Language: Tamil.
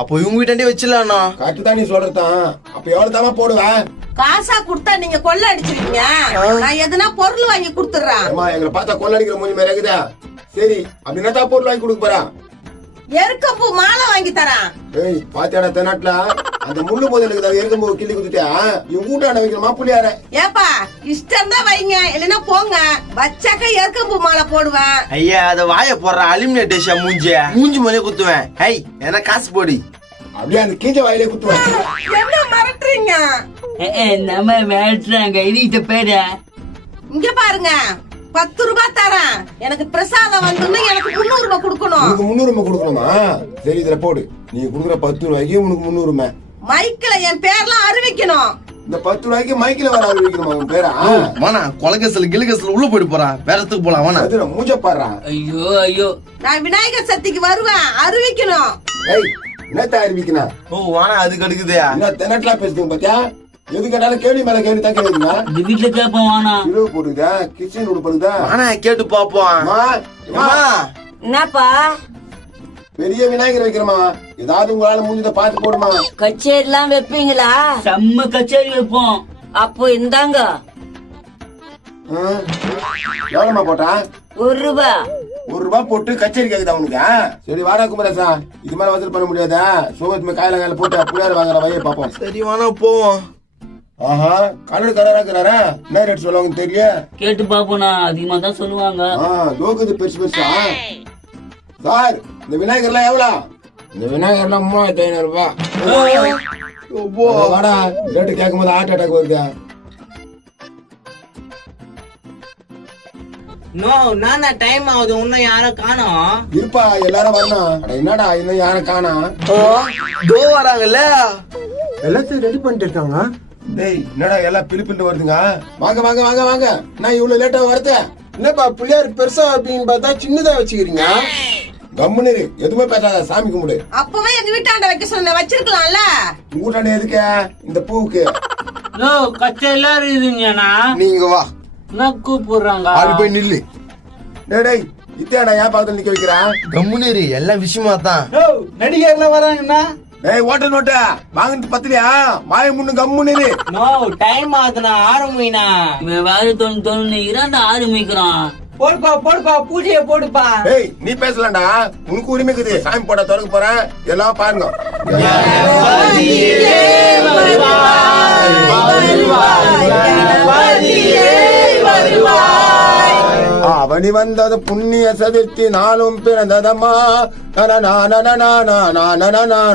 அப்போ இவங்க வீட்டாண்டே வச்சிடலாம்ண்ணா. கரெக்ட் தான் நீ சொல்றதான். அப்ப எவ்வளவு தாமா போடுவேன்? காசா குடுத்தா நீங்க கொள்ள அடிச்சிருக்கீங்க. நான் எதுனா பொருள் வாங்கி குடுத்துறேன். எங்களை பார்த்தா கொள்ள அடிக்கிற மூஞ்சி மாதிரி இருக்குதா? சரி அப்படின்னா தான் பொருள் வாங்கி கொடுக்க போறா. எருக்கம்பூ மாலை வாங்கி தரேன். ஏய் பாத்தியாடா தென்னாட்டுல அந்த முள்ளு முதலுக்கு எருக்கம்பூ கிள்ளி குடுத்துட்டா இவங்க வீட்டாண்ட வைக்கணுமா புள்ளியார? ஏப்பா இஷ்டம் தான் வைங்க, இல்லன்னா போங்க. வச்சாக்க எருக்கம்பூ மாலை போடுவேன். ஐயா அத வாய போடுற அலிமினேட்டேஷன் மூஞ்சி மேலே குத்துவேன். ஹை என்ன காசு போடி. அப்படியே அந்த கீஞ்ச வாயிலே குத்துவேன். என்ன மிரட்டுறீங்க? நம்ம மிரட்டுறாங்க. இது பேரு இங்க பாருங்க, 10 ரூபாய் தரேன். எனக்கு பிரசாதம் வந்து எனக்கு 300 ரூபாய் கொடுக்கணும். உனக்கு 300 ரூபாய் கொடுக்கணுமா? சரி இதுல போடு. நீ குடுக்குற 10 ரூபாய்க்கு உனக்கு 300 ரூபாய். மைக்ல என் பேர்லாம் அறிவிக்கணும். இந்த 10 ரூபாய்க்கு மைக்கில வர அறிவிக்கணுமா உன் பேரா? வானா கொலகேசல் கிளுகேசல் உள்ள போயிட்டு போறான். வேற இடத்துக்கு போலாம் வானா. அதுல மூஞ்ச பாடுறா. ஐயோ ஐயோ, நான் விநாயகர் சதுர்த்திக்கு வருவேன், அறிவிக்கணும். ஏய் என்னத்த அறிவிக்கணும்? ஓ வானா அது கடுக்குதயா. என்ன தென்னாட்டுல பேசுறீங்க பாத்தியா? எது கேட்டாலும் கேள்வி மேல கேள்வி தான் கேளுங்க. இந்த வீட்டுல கேப்போம் வானா. கிலோ போடுதா கிச்சன் உடுப்படுதா? வானா கேட்டு பாப்போம். என்னப்பா பெரிய விநாயகர் வைக்கிறமா? ஏதாவது உங்களால முடிஞ்சத பார்த்து போடுமா? கச்சேரி எல்லாம் வைப்பீங்களா? செம்ம கச்சேரி வைப்போம். அப்போ இந்தாங்க எவ்வளவுமா போட்டா? 1 ரூபாய். 1 ரூபாய் போட்டு கச்சேரி கேக்குதா உனக்கு? சரி வாடா குமரேசா, இது மாதிரி வசூல் பண்ண முடியாதா? சோகத்துமே காயில போட்டு புள்ளியார வாங்குற வழியை பாப்போம். சரி வானா போவோம். ஆஹா கலர் கலரா இருக்கிறாரா? என்ன ரேட் சொல்லுவாங்க தெரியும்? கேட்டு பாப்போம்னா அதிகமா தான் சொல்லுவாங்க. லோகுது பெருசு பெருசா. சார் இந்த விநாயகர்லாம் எவ்வளவு? இந்த விநாயகர்லாம் 3500 ரூபாய். வாடா ரேட்டு கேட்கும் போது ஹார்ட் அட்டாக் வருது. நானா டைம் ஆகுது, இன்னும் யாரும் காணோம். இருப்பா எல்லாரும் வரணும். என்னடா இன்னும் யாரும் காணோம்? தோ வராங்கல்ல. எல்லாத்தையும் ரெடி பண்ணிட்டு இருக்காங்க. டேய் என்னடா எல்லாம் பிலிப்பிட்டு வருதுங்க. வாங்க வாங்க வாங்க வாங்க. நான் இவ்வளவு லேட்டா வருது? என்னப்பா பிள்ளையார் பெருசா அப்படின்னு பார்த்தா சின்னதா வச்சுக்கிறீங்க. கம்முனு எதுவுமே பேசாத, சாமி கும்பிடு. அப்பவே எங்க வீட்டாண்ட வைக்க சொன்ன வச்சிருக்கலாம்ல. உங்க வீட்டாண்ட எதுக்கு இந்த பூவுக்கு? கச்சேரி எல்லாம் இருக்குதுங்கண்ணா. நீங்க வா. என்ன கூப்பிடுறாங்க? ஆளு போய் நில்லு. டேய் இத்தேடா ஏன் பக்கத்துல நிக்க வைக்கிறான்? கம்முனேரி எல்லாம் விஷயமா தான். நடிகர்லாம் வராங்கண்ணா. டேய் ஓட்ட நோட்ட வாங்கிட்டு பத்திரியா வாய முன்னு கம்முனு. டைம் ஆகுதுண்ணா, ஆரம்பினா. இவன் வேறு தொண்ணு இரண்டு ஆரம்பிக்கிறான். போடுப்பா போடுப்பா, பூஜையை போடுப்பா. டேய் நீ பேசலாம்டா, உனக்கு உரிமை இருக்குது. சாமி போட திறக்க போறேன், எல்லாம் பாருங்க. அவனி வந்தது புண்ணிய சதுர்த்தி நாளும் பிறந்ததம்மா.